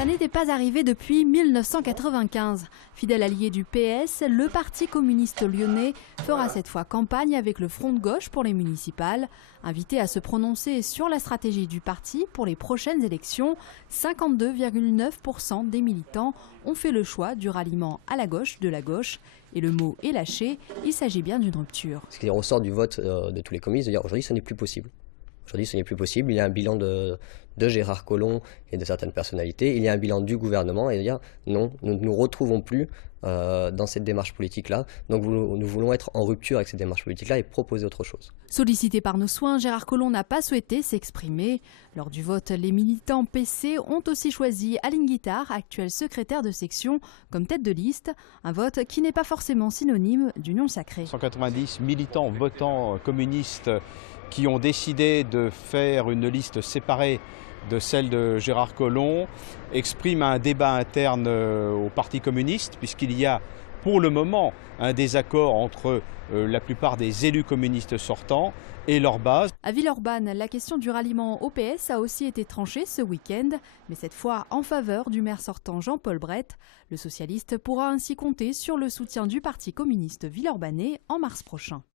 Ça n'était pas arrivé depuis 1995. Fidèle allié du PS, le Parti communiste lyonnais fera cette fois campagne avec le Front de gauche pour les municipales. Invité à se prononcer sur la stratégie du parti pour les prochaines élections, 52,9% des militants ont fait le choix du ralliement à la gauche de la gauche. Et le mot est lâché, il s'agit bien d'une rupture. Ce qui ressort du vote de tous les communistes, de dire aujourd'hui ce n'est plus possible. Aujourd'hui, ce n'est plus possible. Il y a un bilan de Gérard Collomb et de certaines personnalités. Il y a un bilan du gouvernement et de dire non, nous ne nous retrouvons plus dans cette démarche politique-là. Donc nous voulons être en rupture avec cette démarche politique-là et proposer autre chose. Sollicité par nos soins, Gérard Collomb n'a pas souhaité s'exprimer. Lors du vote, les militants PC ont aussi choisi Aline Guittard, actuelle secrétaire de section, comme tête de liste. Un vote qui n'est pas forcément synonyme d'union sacrée. 190 militants votants communistes qui ont décidé de faire une liste séparée de celle de Gérard Collomb, expriment un débat interne au Parti communiste, puisqu'il y a pour le moment un désaccord entre la plupart des élus communistes sortants et leur base. À Villeurbanne, la question du ralliement au PS a aussi été tranchée ce week-end, mais cette fois en faveur du maire sortant Jean-Paul Brett. Le socialiste pourra ainsi compter sur le soutien du Parti communiste villeurbanais en mars prochain.